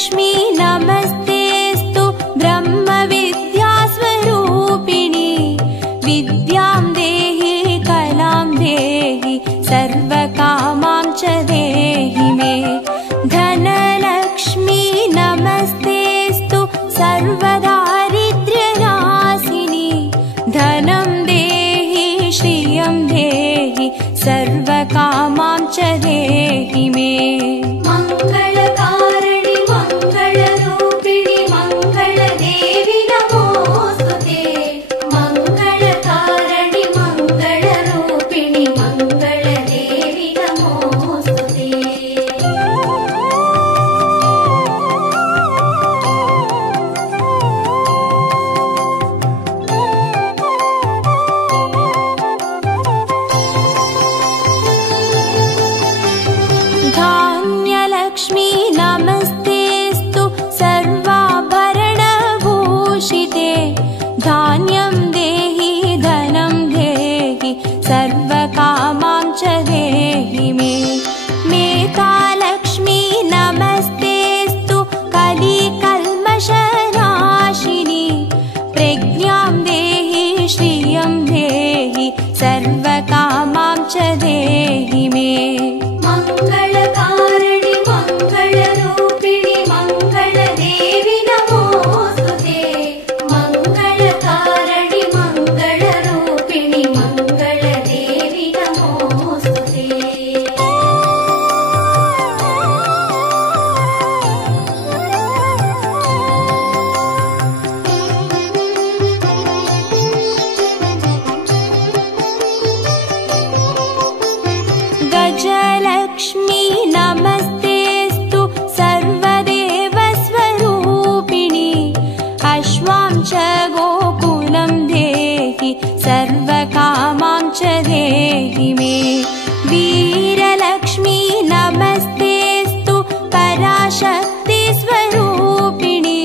भाग्यलक्ष्मी नमस्तेस्तु ब्रह्मविद्यास्वरूपिणी विद्यां देहि कलां देहि सर्वकामां च देहि मे। धनलक्ष्मी नमस्तेस्तु सर्वदारिद्र्यनाशिनी धनं देहि श्रियं देहि सर्वकामां च देहि मे। मंगलकारिणि मंगलरूपिणि मंगलदेवि नमोस्तुते। मंगलकारिणि मंगलरूपिणि मंगलदेवि नमोस्तुते। धान्यलक्ष्मी नमस्तेस्तु सर्वाभरणभूषिते धान्यं देहि धनं देहि सर्वकामां च देहि मे। मेधालक्ष्मी नमस्तेस्तु कलिकल्मषनाशिनी प्रज्ञां देहि श्रियं देहि सर्वकामां च देहि मे। मंगलकारिणि मंगलरूपिणि मंगलदेवि नमोस्तुते। मंगलकारिणि मंगलरूपिणि मंगलदेवि नमोस्तुते। गजलक्ष्मी नमस्तेस्तु सर्वदेवस्वरूपिणी अश्वां च गोकुलं देहि सर्वकामां च देहि मे। वीरलक्ष्मी नमस्तेस्तु पराशक्तिस्वरूपिणी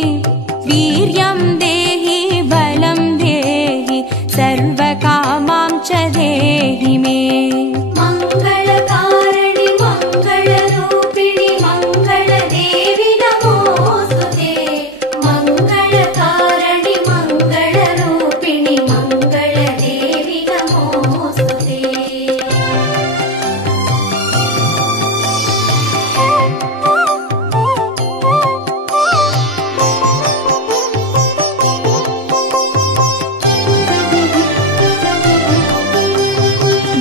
वीर्यं देहि बलं देहि सर्वकामां च देहि मे। मंगलकारिणि मंगलरूपिणि मंगलदेवि नमोस्तुते। मंगलकारिणि मंगलरूपिणि मंगलदेवि नमोस्तुते।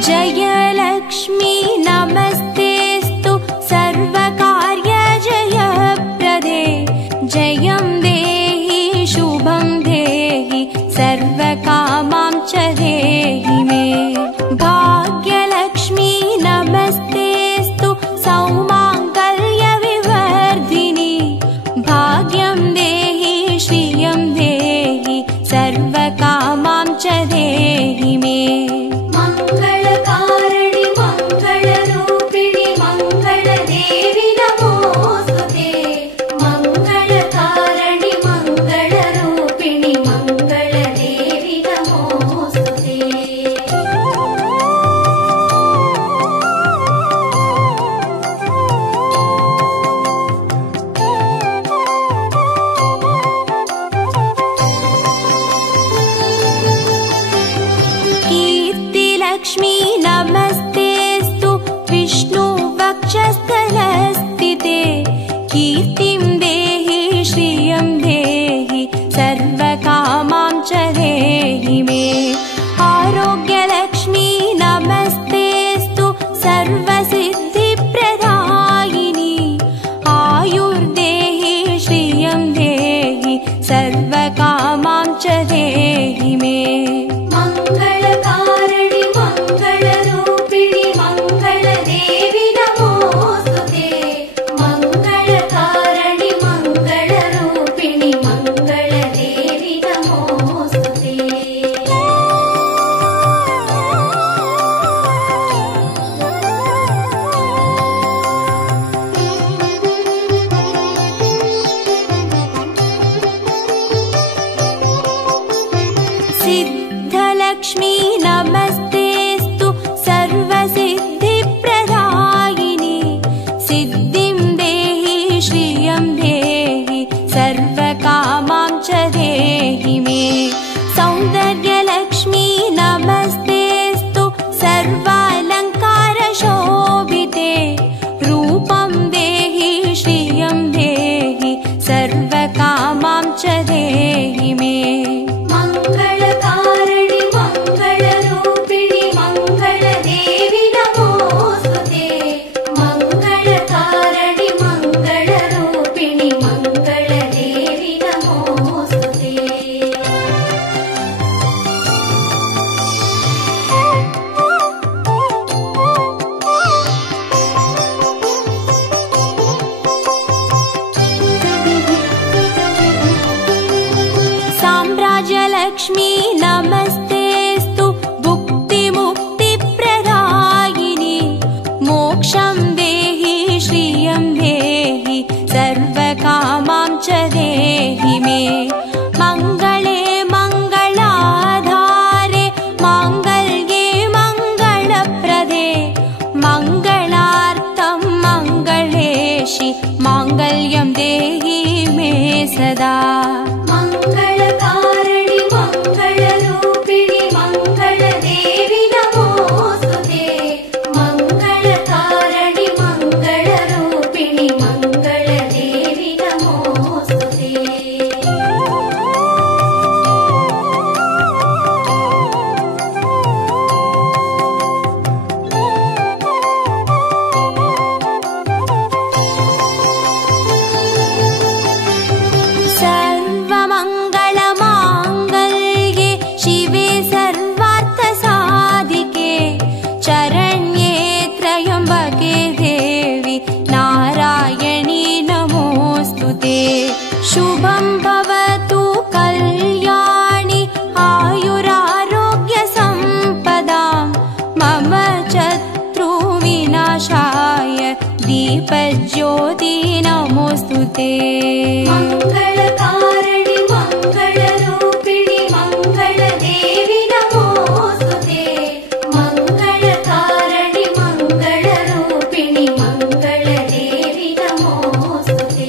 जयलक्ष्मी नमस्तेस्तु सर्वकार्यजयप्रदे जयं देहि शुभं देहि सर्वकामां च देहि मे। भाग्यलक्ष्मी नमस्तेस्तु सौमाङ्गल्यविवर्धिनी भाग्यं देहि श्रियं देहि सर्वकामां च देहि मे। मंगलकारिणि मंगलरूपिणि मंगलदेवि नमोस्तुते। मंगलकारिणि मंगलरूपिणि मंगलदेवि नमोस्तुते। कीर्तिलक्ष्मी नमस्तेस्तु विष्णुवक्षस्थलस्थिते कीर्तिं देहि श्रियं देहि सर्वकामां च देहि मे। आरोग्यलक्ष्मी नमस्तेस्तु सर्वसिद्धिप्रदायिनी आयुर्देहि श्रियं देहि सर्वकामां च देहि मे। मंगलकारिणि मंगलरूपिणि मंगलदेवि नमोस्तुते। मंगलकारिणि मंगलरूपिणि मंगलदेवि नमोस्तुते। सिद्धलक्ष्मी नमस्तेस्तु सर्वसिद्धिप्रदायिनी सिद्धिं देहि श्रियं देहि च देहि मे मङ्गले मङ्गलाधारे माङ्गल्ये मङ्गलप्रदे मङ्गलार्थं मङ्गलेशि माङ्गल्यं देहि मे सदा मङ्गलकारिणि मङ्गलरूपिणि मङ्गलदेवि नमोस्तुते मङ्गलकारिणि मङ्गलरूपिणि मङ्गलदेवि नमोस्तुते सर्वमङ्गलमाङ्गल्ये शिवे सर्वार्थसाधिके चरण्ये त्र्यम्बके देवी नारायणी नमोऽस्तुते शुभं भवतु कल्याणि आयुरारोग्यसम्पदां मम शत्रुविनाशाय दीपज्योति नमोऽस्तुते मङ्गलकारिणि मङ्गलरूपिणि मङ्गलदेवि नमोस्तुते मङ्गलकारिणि मङ्गलरूपिणि मङ्गलदेवि नमोस्तुते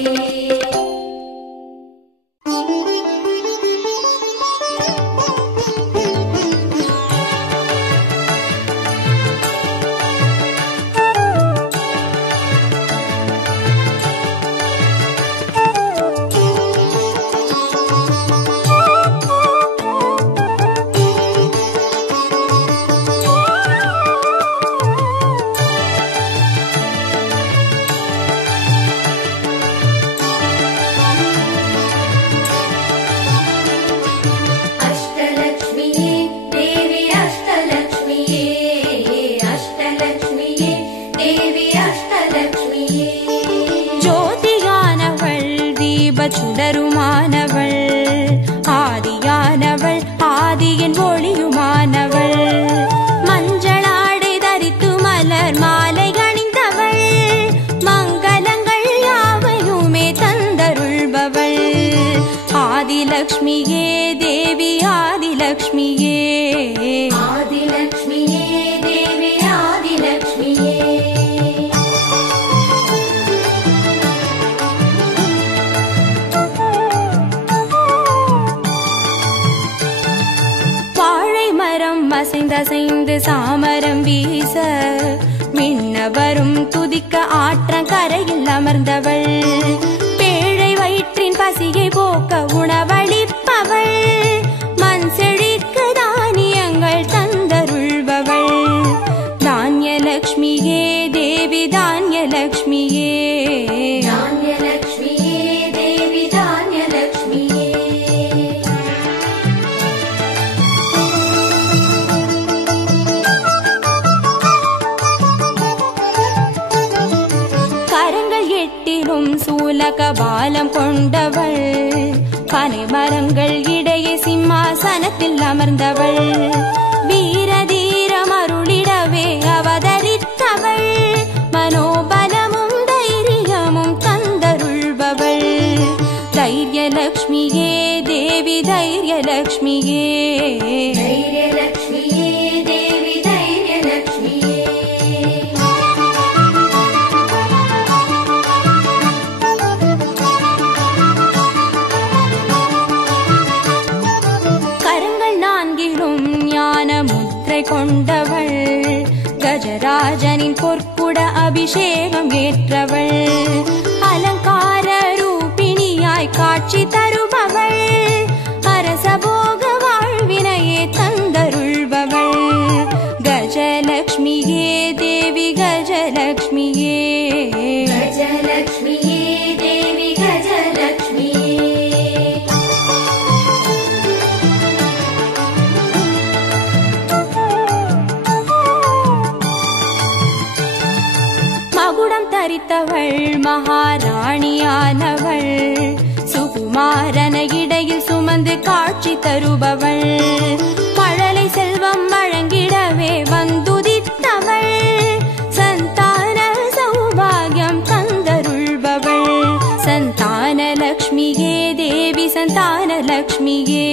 अष्टलक्ष्मिये देवी अष्टलक्ष्मिये अष्टलक्ष्मिये देवी अष्टलक्ष्मिये ஜோதியானவள் தீபச்சுடருமானவள் ஆதியானவள் ஆதியின் ஒளியுமானவள் மஞ்சளாடை தரித்து மலர் மாலை அணிந்தவள் மங்களங்கள் யாவையுமே தந்தருள்பவள் ஆதிலக்ஷ்மியே தேவி ஆதிலக்ஷ்மியே आदिलक्ष्मिये देवी आदिलक्ष्मिये வாழை மரம் அசைந்தசைந்து சாமரம் வீச மின்னவரும் துதிக்க ஆற்றங்கரையில் அமர்ந்தவள் பேழை வயிற்றின் பசியை போக்க உணவளிப்பவள் மண் செழிக்க தானியங்கள் தந்தருள்பவள் தானியலக்ஷ்மியே தேவி தானியலக்ஷ்மியே धान्यलक्ष्मिये देवी धान्यलक्ष्मिये கரங்கள் எட்டிலும் சூலக பாலம் கொண்டவள் பனை மரங்கள் இடையே சிம்மாசனத்தில் அமர்ந்தவள் வீரதீரம் அருளிடவே அவதரித்தவள் மனோபலமும் தைரியமும் தந்தருள்பவள் தைரியலக்ஷ்மியே தேவி தைரியலக்ஷ்மியே धैर्यलक्ष्मिये देवी धैर्यलक्ष्मिये கரங்கள் நான்கிலும் ஞான முத்திரை கொண்டவள் கஜராஜனின் பொற்குட அபிஷேகம் ஏற்றவள் அலங்கார ரூபிணியாய் காட்சி தருபவள் அரசபோக வாழ்வினையே தந்தருள்பவள் கஜலக்ஷ்மியே தேவி கஜலக்ஷ்மியே गजलक्ष्मिये देवी गजलक्ष्मिये மகுடம் தரித்தவள் மகாராணியானவள் சுகுமாரன இடையில் சுமந்து காட்சி தருபவள் மழலை செல்வம் வழங்கிடவே வந்துதித்தவள் சந்தான சௌபாகியம் தந்தருள்பவள் சந்தான லக்ஷ்மி ಸಂತಾನಲಕ್ಷ್ಮಿಯೇ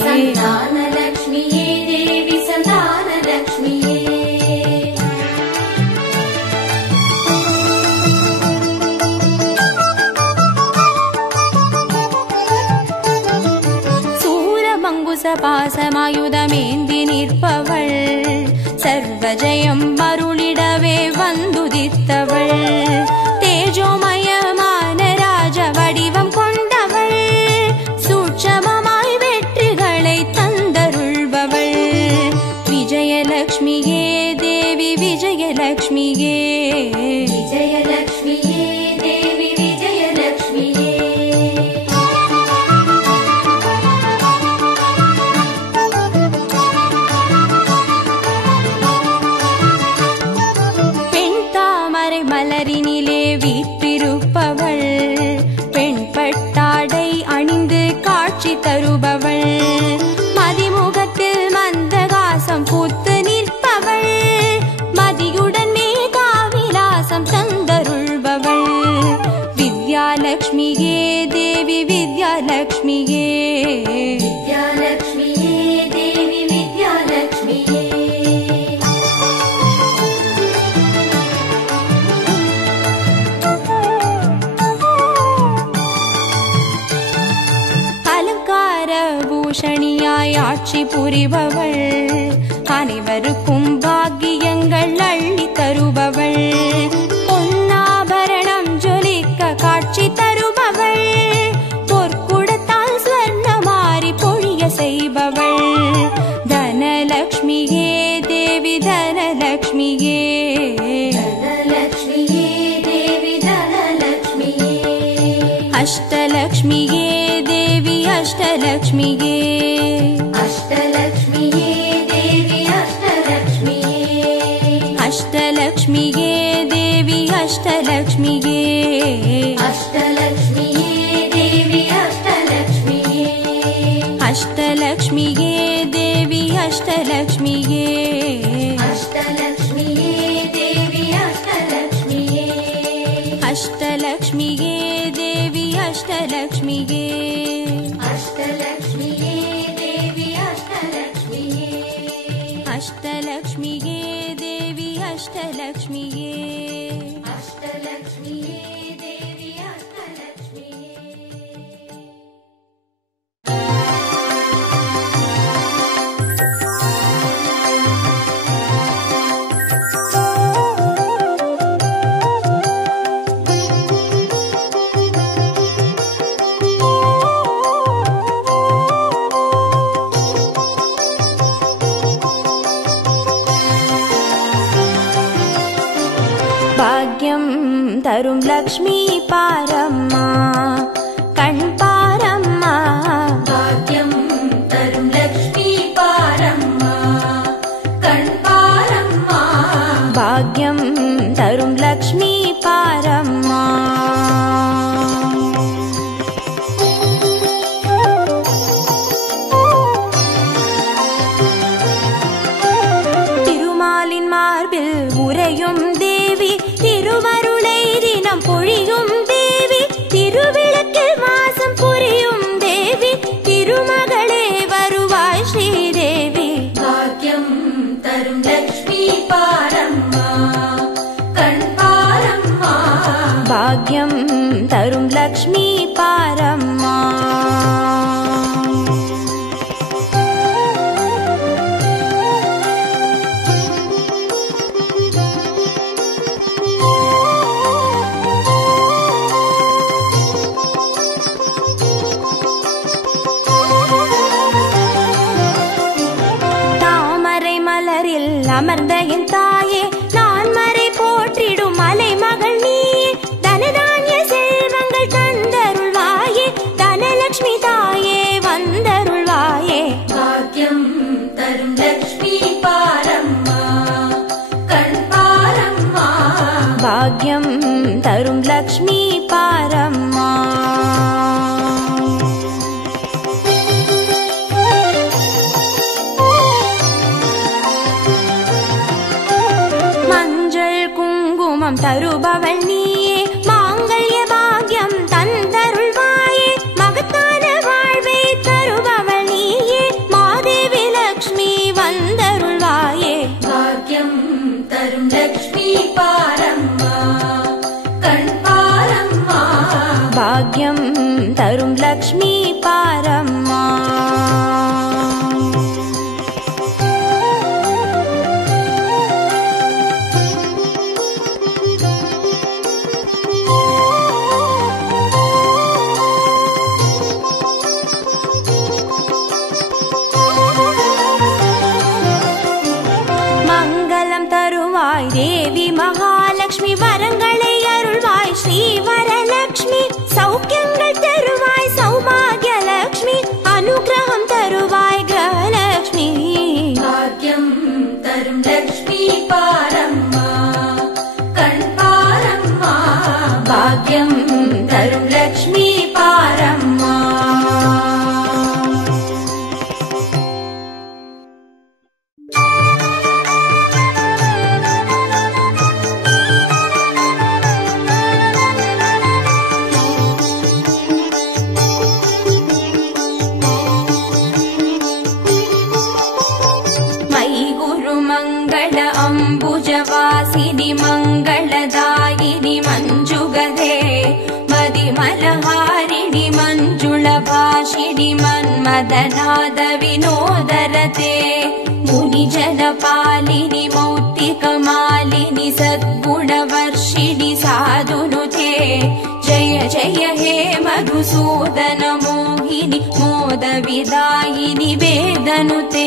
ಸಂತಾನಲಕ್ಷ್ಮಿಯೇ ದೇವಿ ಸಂತಾನಲಕ್ಷ್ಮಿಯೇ பாசமாயுதமேந்தி நிற்பவள் சர்வஜயம் அருளிடவே வந்துதித்தவள் தேஜோமயமான ராஜ வடிவம் கொண்டவள் சூட்சமமாய் வெற்றிகளை தந்தருள்பவள் விஜயலக்ஷ்மியே தேவி விஜயலக்ஷ்மியே விஜயலக்ஷ்மியே தேவி விஜயலக்ஷ்மியே மலரினிலே வீற்றிருப்பவள் பெண் பட்டாடை அணிந்து காட்சி தருபவள் மதிமுகத்தில் மந்தகாசம் பூத்து நிற்பவள் மதியுடன் மேகாவிலாசம் தந்தருள்பவள் வித்யாலக்ஷ்மியே தேவி வித்யாலக்ஷ்மியே வித்யாலக்ஷ்மியே தேவி வித்யாலக்ஷ்மியே பூஷணியாய் ஆட்சி புரிபவள் அனைவருக்கும் பாக்கியங்கள் அள்ளி தருபவள் பொன்னாபரணம் ஜொலிக்க காட்சி தருபவள் பொற்குடத்தால் ஸ்வர்ணமாரி பொழிய செய்பவள் தனலக்ஷ்மியே தேவி தனலக்ஷ்மியே தனலக்ஷ்மியே தேவி தனலக்ஷ்மியே அஷ்டலக்ஷ்மியே தேவி அஷ்டலக்ஷ்மியே அஷ்டலக்ஷ்மியே தேவி அஷ்டலக்ஷ்மியே அஷ்டலக்ஷ்மியே தேவி அஷ்டலக்ஷ்மியே அஷ்டலக்ஷ்மியே தேவி அஷ்டலக்ஷ்மியே அஷ்டலக்ஷ்மியே தேவி அஷ்டலக்ஷ்மியே அஷ்டலக்ஷ்மியே தேவி அஷ்டலக்ஷ்மியே அஷ்டலக்ஷ்மியே தேவி அஷ்டலக்ஷ்மியே அஷ்டலக்ஷ்மியே தேவி அஷ்டலக்ஷ்மியே அஷ்டலக்ஷ்மியே தேவி அஷ்டலக்ஷ்மியே அஷ்டலக்ஷ்மியே தேவி அஷ்டலக்ஷ்மியே பாக்யம் தரும் லக்ஷ்மி பாரம்மா கண் பாரம்மா பாக்யம் தரும் லக்ஷ்மி பாரம்மா கண் பாரம்மா பாக்யம் தரும் லக்ஷ்மி பாரம்மா திருமாலின் மார்பில் உறையும் தேவி திருவருளை தினம் பொழியும் தேவி திருவிளக்கில் வாசம் புரியும் தேவி திருமகளே வருவாய் ஸ்ரீதேவி பாக்யம் தரும் லக்ஷ்மி பாரம்மா கண் பாரம்மா பாக்யம் தரும் லக்ஷ்மி பாரம்மா தாமரை மலரில் அமர்ந்த என் தாயே நான் மறை போற்றிடும் மலை மகள் நீயே தனதானிய செல்வங்கள் தந்தருள்வாயே தனலட்சுமி தாயே வந்தருள்வாயே பாக்யம் தரும் லக்ஷ்மி பாரம்மா கண் பாரம்மா பாக்யம் தரும் லக்ஷ்மி பாரம்மா तरुं लक्ष्मी पारम्मा मङ्गलं तरुवाय देवी महालक्ष्मी वरंगळे अरुळ्वाय श्री वरलक्ष्मी सौख्यंगळ तरुवाय सौभाग्यलक्ष्मी अनुग्रहं तरुवाय गृहलक्ष्मी भाग्यं तरुं लक्ष्मी पारम्मा कण्पारम्मा भाग्यं तरुं लक्ष्मी पारम्मा अम्बुजवासिनि मङ्गलदायिनि मञ्जुगदे मदिमलहारिणि मञ्जुळभाषिणि मन्मदनाद विनोदरते मुनिजनपालिनि मौक्तिकमालिनि सद्गुणवर्षिणि साधुनुते जय जय हे मधुसूदन मोहिनि मोदविदायिनि वेदनुते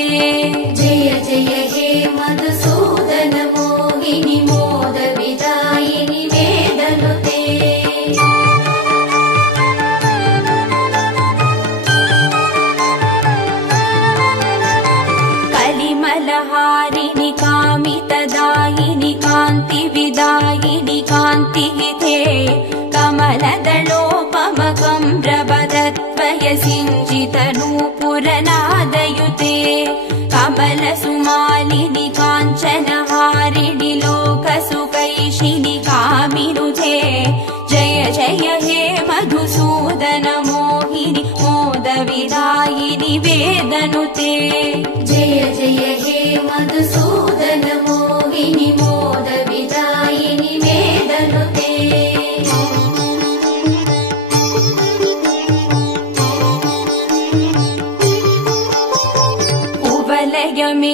जय जय हे मधुसूदन मोहिनि मोदविदायिनि वेदनुते कलिमलहारिणि कामितदायिनि कान्तिविदायिनि कान्तिहिते कमलदलोपमकम्रवदत्वय सिञ्चितनूपुरनादयुते कमलसुमालिनि काञ्चनहारिणि लोकसुकैशिनि कामिनुते जय जय हे मधुसूदन मोहिनि मोदविदायिनि वेदनुते जय जय हे मधुसूदन मोहिनि मोदविदायिनि वेदनुते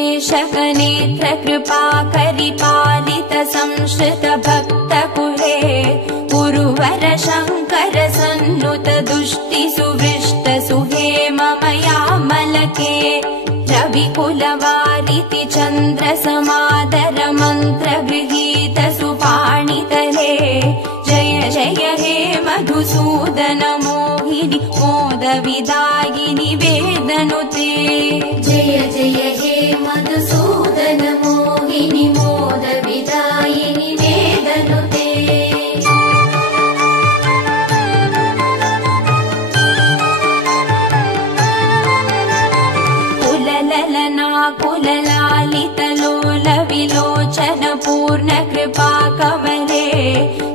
कुवलयमेषकनेत्र कृपाकरिपालित संश्रित भक्तकुले गुरुवर शङ्कर सन्नुत दुष्टि सुवृष्ट सुहेममयामलके रविकुलवारिति चन्द्र समादर मन्त्र गृहीत सुपाणितले जय जय हे मधुसूदन मोहिनि मोदविदायिनि वेदनुते जय जय हे मधुसूदन मोहिनि मोदविदायिनि वेदनुते कुलललना कुललालितलोल विलोचन पूर्ण कृपा कमले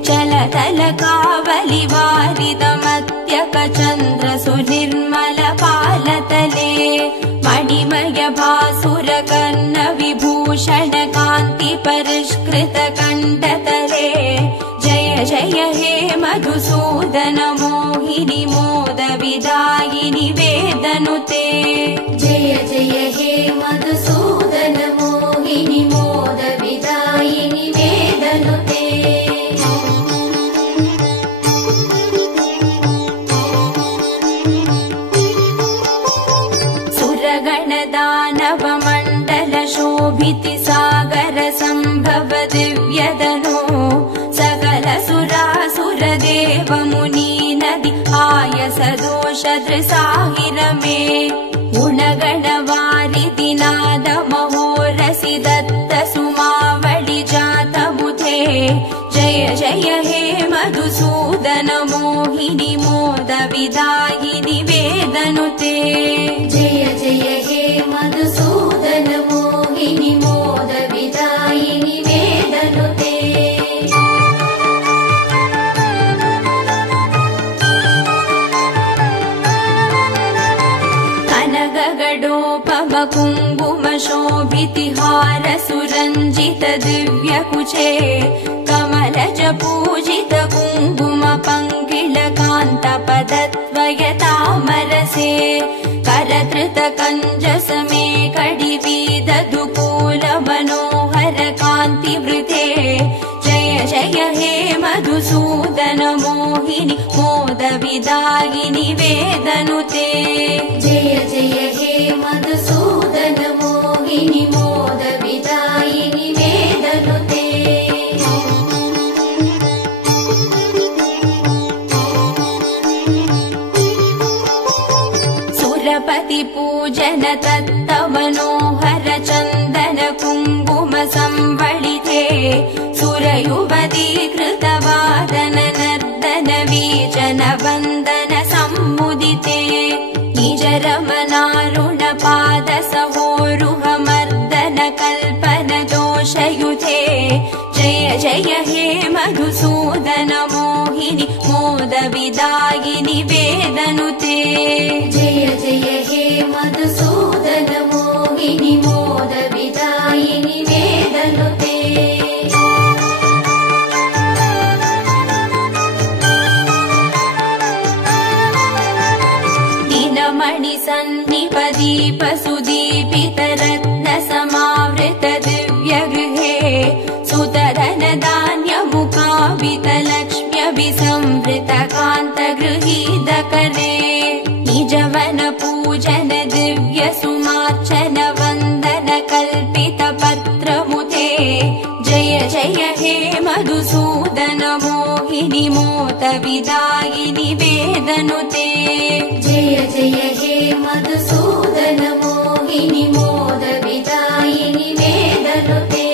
चलतल कावलि वारिदमत्यक चन्द्र सुनिर्मल पालतले मणिमय भासुर कर्ण विभूषण कान्ति परिष्कृत कण्ठतले जय जय हे मधुसूदन मोहिनि मोदविदायिनि वेदनुते जय जय हे मधुसूदन मोहिनि मोदविदायिनि वेदनुते सुरगणदानव मण्डल शोभिति सागर सम्भव दिव्यदनो सकल सुरासुर देव मुनि नदि आयस दोष दृसाहिरमे गुणगणवारिधि नाद महोरसि दत्त सुमावळि जातमुते जय जय हे मधुसूदन मोहिनि मोदविदायिनि वेदनुते जय जय हे मधुसूदन मोहिनि मोदविदायिनि वेदनुते कनकगडोपम कुङ्कुम शोभिति हार सुरञ्जित दिव्यकुचे कमल रज पूजित कुङ्कुम पङ्किलकान्त पदद्वयतामरसे करधृत कञ्जसमे कडिवीदधुकूल मनोहर कान्तिवृते जय जय हे मधुसूदन मोहिनि मोद विदायिनि वेदनुते जय जय हे मधुसूदन मोहिनि मोद विदायिनि वेदनुते सुरपति पूजन तत्त मनोहर चन्दन कुङ्कुम संवलिते सुरयुवती कृतवादन नर्दन वीजन वन्दन सम्मुदिते निज रमणारुण पाद सहोरुह मर्दन कल्पन दोषयुते जय जय हे मधुसूदन मोहिनि मोद विदायिनि वेदनुते जय जय हे मधुसूदन मोहिनि मोद विदायिनि वेदनुते दिनमणि सन्निपदीप सुदीपित रत्न समावृत दिव्यगृहे सुतधन धान्य मुखावित लक्ष्म्यभिसंवृत कान्त गृहीतकरे निजवन पूजन दिव्य सुमार्चन वन्दन कल्पित पत्रमुते जय जय हे मधुसूदन मोहिनि मोद विदायिनि वेदनुते जय जय हे मधुसूदन मोहिनि मोद विदायिनि वेदनुते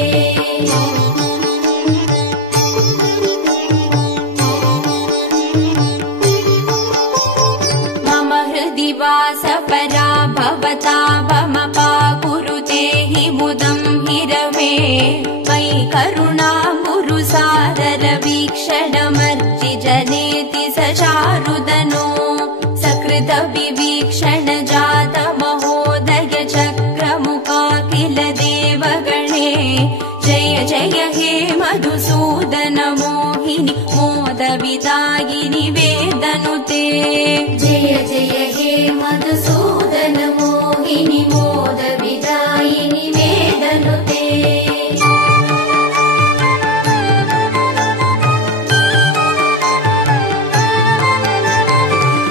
मम हृदि वास परा भवता भमपाकुरुते हि मुदं हिरवे मयि करुणा गुरु सादर वीक्षणमर्जि जनेति स चारुदनो सकृत विवीक्षण जात महोदय चक्रमुखा किल देवगणे जय जय हे मधुसूदन मोहिनि मोद विदायिनि वेदनुते जय जय हे मधुसूदन मोहिनि मोद विदायिनि वेदनुते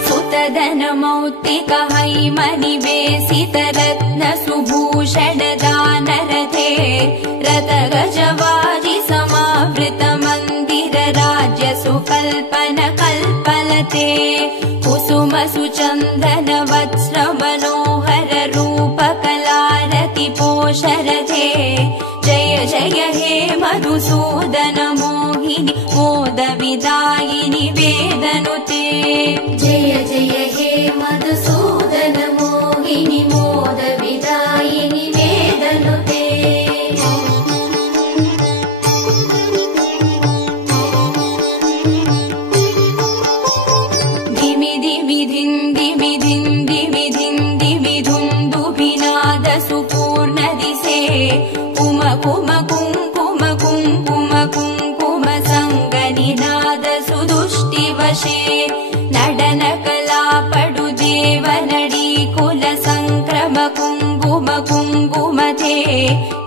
सुतधन मौक्तिक हैमनिवेशित रत्न सुभूषण दानरथे रथ गजवाजि समावृत मन्दिर राज्य सुकल्पन कल्पलते कुसुम सुचन्दन वत्स्र मनोहर रूप कलारति पोषरथे जय जय हे मधुसूदन मोहिनि मोद विदायिनि वेदनुते जय जय हे मधुसूदन मोहिनि मोद विदायिनि वेदनुते दिमि दिमि धिन्दि विधिन्दि विधिन्दि विधुन्दुभिनाद सुपूर्ण दिसे कुम कुम कुङ्कुम कुङ्कुम कुङ्कुम सङ्गनिनाद सुदुष्टिवशे नडन कला पडु देव नडी कुल संक्रम कुङ्कुम कुङ्कुमते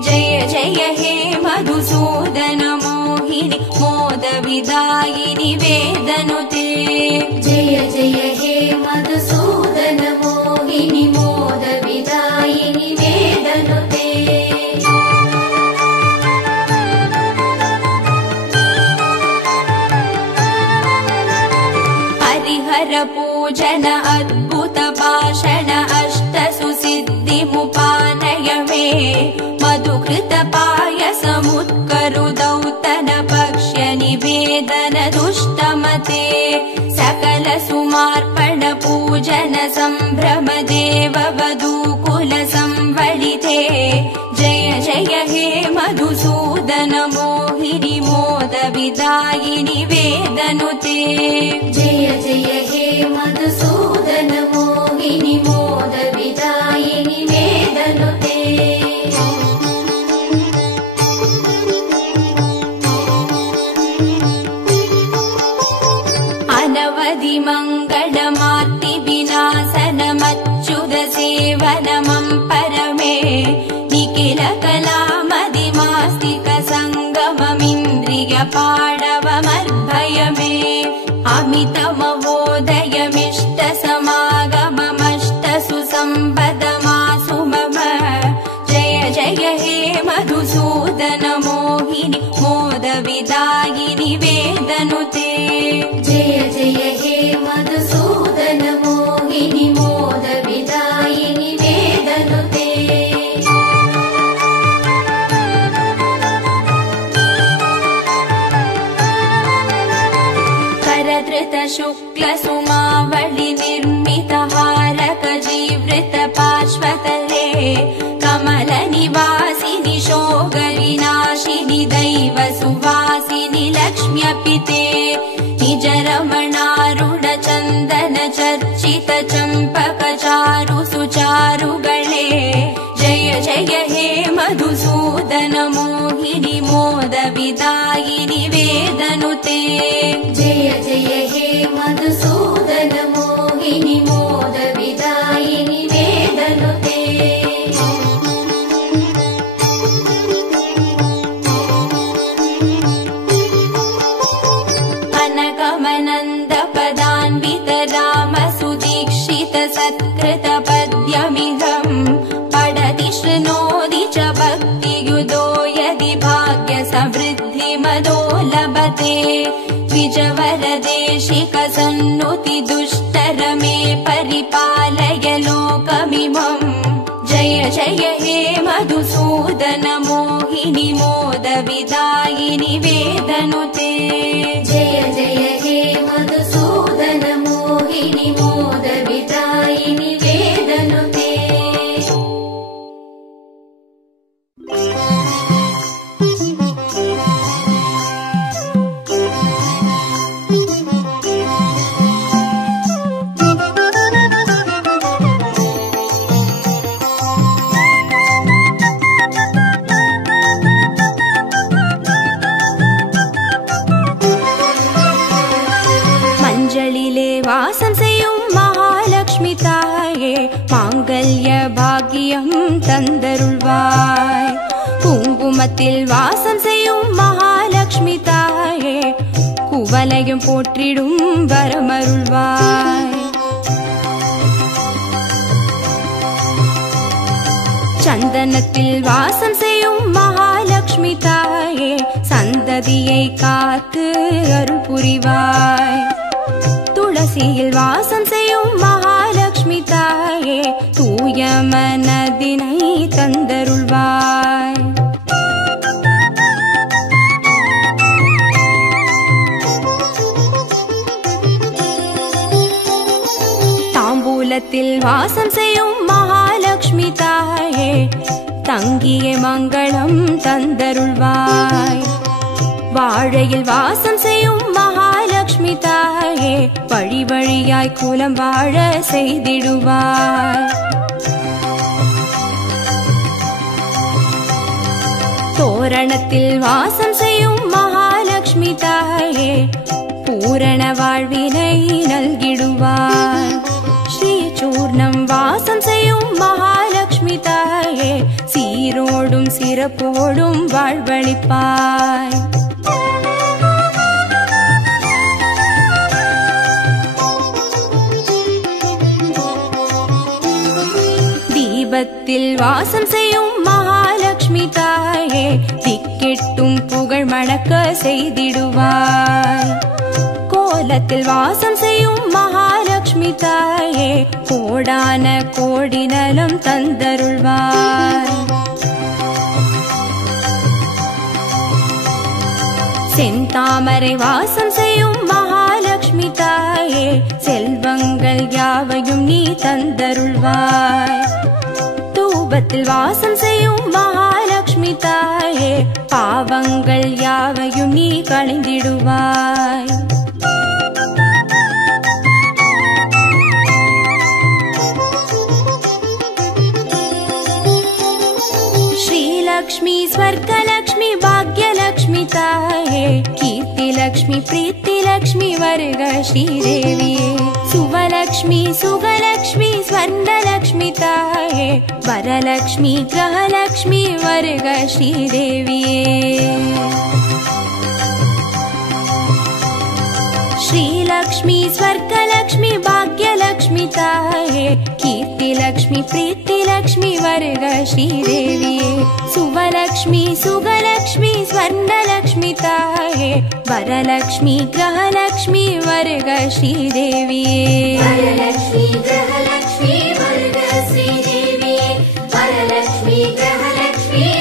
जय जय हे मधुसूदन मोहिनि मोद विदायिनि वेदनुते जय जय हे मधुसूदन मोहिनि मोद विदायिनि वेदनुते हरिहर पूजन अद्भुत भाषण अष्ट सुसिद्धिमुपानय मे मधुकृत पायसमुत्करु दौतन भक्ष्य निवेदन दुष्टमते सकल सुमार्पण पूजन सम्भ्रम देव वधूकुल संवलिते जय जय हे मधुसूदन मोहिनि मोद विदायिनि वेदनुते जय जय हे मधुसूदन मोहिनि मोद विदायिनि वेदनुते पाडवमर्भयमे अमितमवोदयमिष्टसमागममष्टसुसम्पदमासु मम जय जय हे मधुसूदन मोहिनि मोदविदायिनि वेदनुते जय जय हे मधुसूदन मोहिनि मोदविदायिनि वेदनुते करधृत शुक्ल सुमावळि निर्मित हारक जीवृत पार्श्वतले कमल निवासिनि शोगरि नाशिनि दैव सुवासिनि लक्ष्म्यपिते निज रमणारुण चन्दन चर्चित चम्पक चारु सुचारुगळे जय जय हे मधुसूदन मोहिनि मोदविदायिनि वेदनुते जय जय हे मधुसूदन मोहिनि मोदविदायिनि वेदनुते अनगमनन्द पदान्वित राम सुदीक्षित सत्कृत पद्यमिदम् पठति शृणोति च भक्तियुतो यदि भाग्य समृद्धि मदो लभते द्विजवरदेशिक सन्नुति दुष्टर मे परिपालय लोकमिमम् जय जय हे मधुसूदन मोहिनि मोदविदायिनि वेदनुते जय जय हे मधुसूदन मोहिनि मोदविदायिनि वेदनुते மஞ்சளிலே வாசம் செய்யும் மகாலட்சுமி தாயே மாங்கல்ய பாக்கியம் தந்தருள்வாய் குங்குமத்தில் வாசம் செய்யும் மகாலட்சுமி தாயே குவலையும் போற்றிடும் வரமருள்வாய் சந்தனத்தில் வாசம் செய்யும் மகாலட்சுமி தாயே சந்ததியை காத்து அருள் புரிவாய் துளசியில் வாசம் செய்யும் மகாலட்சுமி தாயே தூய மனதினை தந்தருள்வாய் தாம்பூலத்தில் வாசம் செய்யும் மகாலட்சுமி தாயே தங்கிய மங்களம் தந்தருள்வாய் வாழையில் வாசம் செய்யும் மகாலட்சுமி தாயே வழி வழியாய் குலம் வாழ செய்திடுவாய் தோரணத்தில் வாசம் செய்யும் மகாலட்சுமி தாயே பூரண வாழ்வினை நல்கிடுவாய் ஸ்ரீசூர்ணம் வாசம் செய்யும் மகாலட்சுமி தாயே சீரோடும் சிறப்போடும் வாழ்வளிப்பாய் தீபத்தில் வாசம் செய்யும் மகாலட்சுமி தாயே திக்கெட்டும் புகழ் மணக்க செய்திடுவாய் கோலத்தில் வாசம் செய்யும் மகாலட்சுமி தாயே கோடான கோடி நலம் தந்தருள்வாய் செந்தாமரை வாசம் செய்யும் மகாலட்சுமி தாயே செல்வங்கள் யாவையும் நீ தந்தருள்வாய் தூபத்தில் வாசம் செய்யும் மகாலட்சுமி தாயே பாவங்கள் யாவையும் நீ களைந்திடுவாய் श्रीलक्ष्मी स्वर्गलक्ष्मी भाग्यलक्ष्मी ताये कीर्तिलक्ष्मी प्रीतिलक्ष्मी वर्ग श्रीदेविये सुवलक्ष्मी सुगलक्ष्मी स्वर्णलक्ष्मी ताये वरलक्ष्मी ग्रहलक्ष्मी वर्ग श्रीदेविये लक्ष्मी स्वर्गलक्ष्मी भाग्यलक्ष्मी ताये कीर्तिलक्ष्मी प्रीतिलक्ष्मी वर्ग श्रीदेविये सुवलक्ष्मी सुगलक्ष्मी स्वर्णलक्ष्मी ताये वरलक्ष्मी ग्रहलक्ष्मी वर्ग श्रीदेविये वरलक्ष्मी ग्रहलक्ष्मी वर्ग श्रीदेविये वरलक्ष्मी ग्रहलक्ष्मी